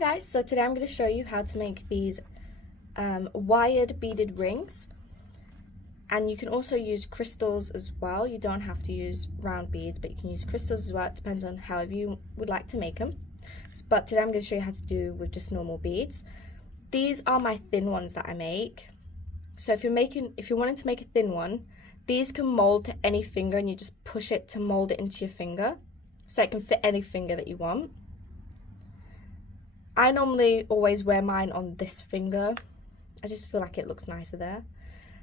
guys, so today I'm going to show you how to make these wired beaded rings, and you can also use crystals as well. You don't have to use round beads, but you can use crystals as well. It depends on however you would like to make them, but today I'm going to show you how to do with just normal beads. These are my thin ones that I make. So if you're wanting to make a thin one, these can mold to any finger, and you just push it to mold it into your finger so it can fit any finger that you want. I normally always wear mine on this finger. I just feel like it looks nicer there.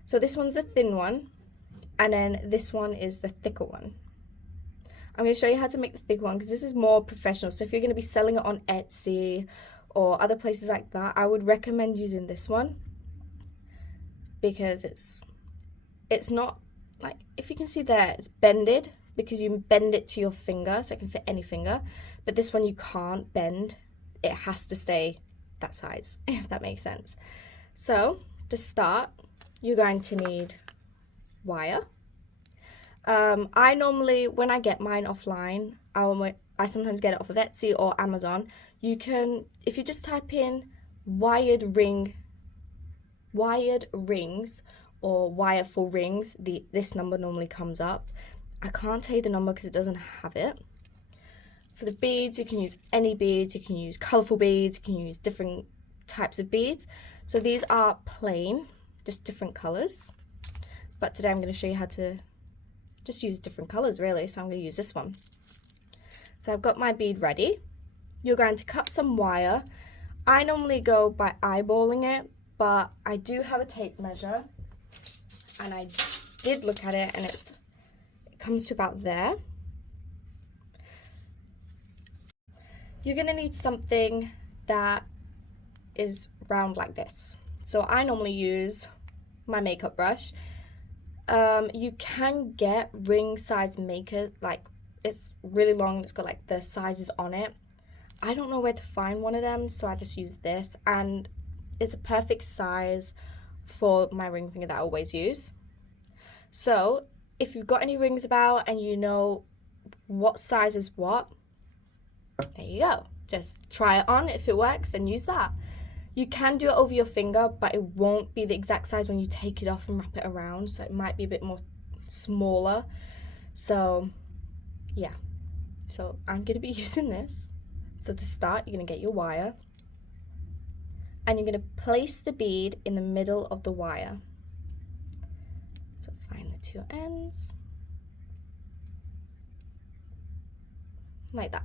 So this one's the thin one, and then this one is the thicker one. I'm going to show you how to make the thick one because this is more professional. So if you're going to be selling it on Etsy or other places like that, I would recommend using this one because it's not like, if you can see there, it's bended because you bend it to your finger so it can fit any finger, but this one you can't bend. It has to stay that size, if that makes sense. So to start, you're going to need wire. I normally, when I get mine offline, I sometimes get it off of Etsy or Amazon. You can, if you just type in wired rings or wire for rings, this number normally comes up. I can't tell you the number because it doesn't have it. For the beads, you can use any beads, you can use colourful beads, you can use different types of beads. So these are plain, just different colours. But today I'm going to show you how to just use different colours really, so I'm going to use this one. So I've got my bead ready. You're going to cut some wire. I normally go by eyeballing it, but I do have a tape measure, and I did look at it, and it comes to about there. You're going to need something that is round like this. So I normally use my makeup brush. You can get ring size makeup, like it's really long, it's got like the sizes on it. I don't know where to find one of them, so I just use this, and it's a perfect size for my ring finger that I always use. So if you've got any rings about and you know what size is what, there you go. Just try it on. If it works, then use that. You can do it over your finger, but it won't be the exact size when you take it off and wrap it around, so it might be a bit more smaller. So yeah, so I'm gonna be using this. So to start, you're gonna get your wire, and you're gonna place the bead in the middle of the wire. So find the two ends like that.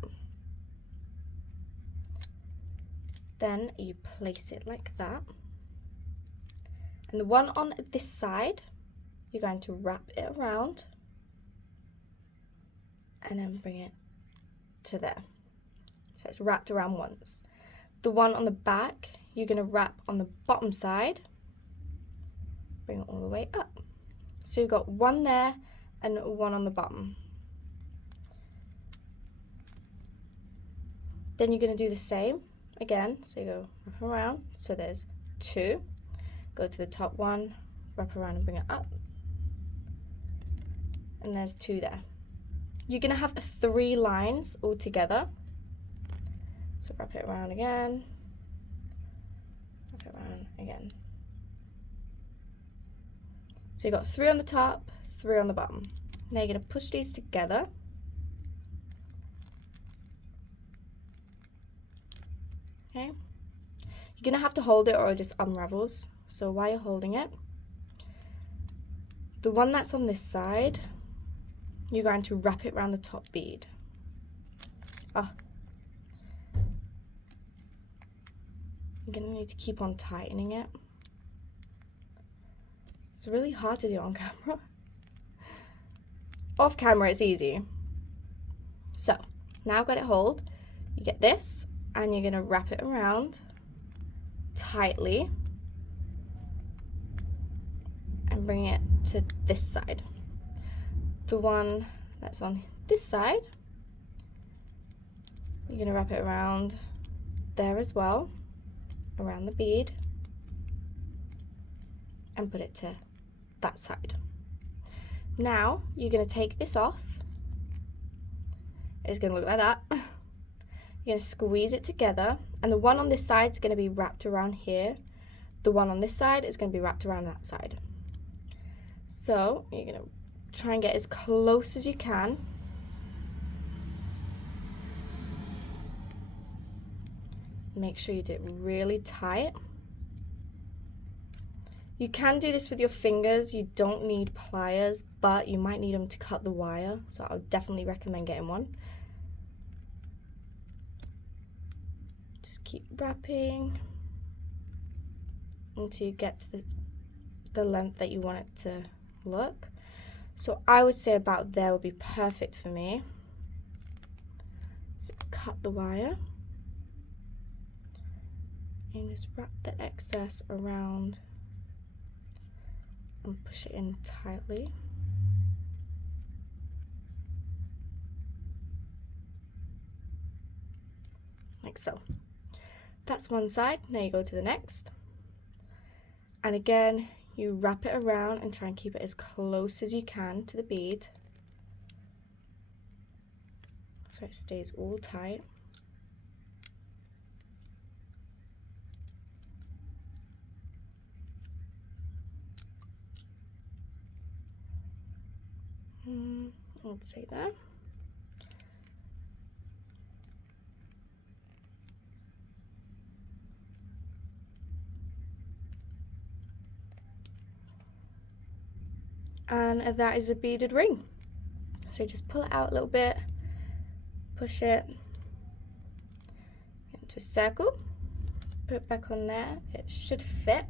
Then you place it like that, and the one on this side, you're going to wrap it around and then bring it to there. So it's wrapped around once. The one on the back, you're going to wrap on the bottom side, bring it all the way up. So you've got one there and one on the bottom. Then you're going to do the same again, so you go wrap around, so there's two, go to the top one, wrap around and bring it up, and there's two there. You're going to have 3 lines all together, so wrap it around again, wrap it around again. So you've got 3 on the top, 3 on the bottom. Now you're going to push these together. Okay, you're going to have to hold it or it just unravels. So while you're holding it, the one that's on this side, you're going to wrap it around the top bead. You're going to need to keep on tightening it. It's really hard to do on camera. Off camera it's easy. So now I've got it hold, you get this, and you're going to wrap it around tightly and bring it to this side. The one that's on this side, you're going to wrap it around there as well, around the bead, and put it to that side. Now you're going to take this off. It's going to look like that. You're going to squeeze it together And the one on this side is going to be wrapped around here. The one on this side is going to be wrapped around that side. So you're going to try and get as close as you can. Make sure you do it really tight. You can do this with your fingers. You don't need pliers, but you might need them to cut the wire. So I would definitely recommend getting one. Just keep wrapping until you get to the length that you want it to look. So I would say about there would be perfect for me. So cut the wire and just wrap the excess around and push it in tightly. Like so. That's one side. Now you go to the next. And again, you wrap it around and try and keep it as close as you can to the bead, so it stays all tight. Let's say that. And that is a beaded ring. So just pull it out a little bit, push it into a circle, put it back on there. It should fit.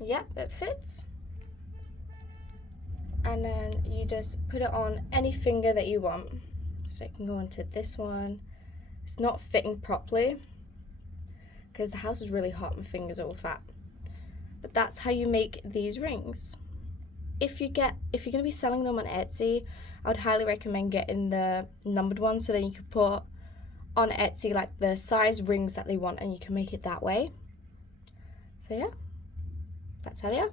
Yep, it fits. And then you just put it on any finger that you want. So it can go onto this one. It's not fitting properly because the house is really hot, my fingers are all fat. But that's how you make these rings. If you're going to be selling them on Etsy, I would highly recommend getting the numbered ones, so then you can put on Etsy like the size rings that they want and you can make it that way. So yeah, that's how they are.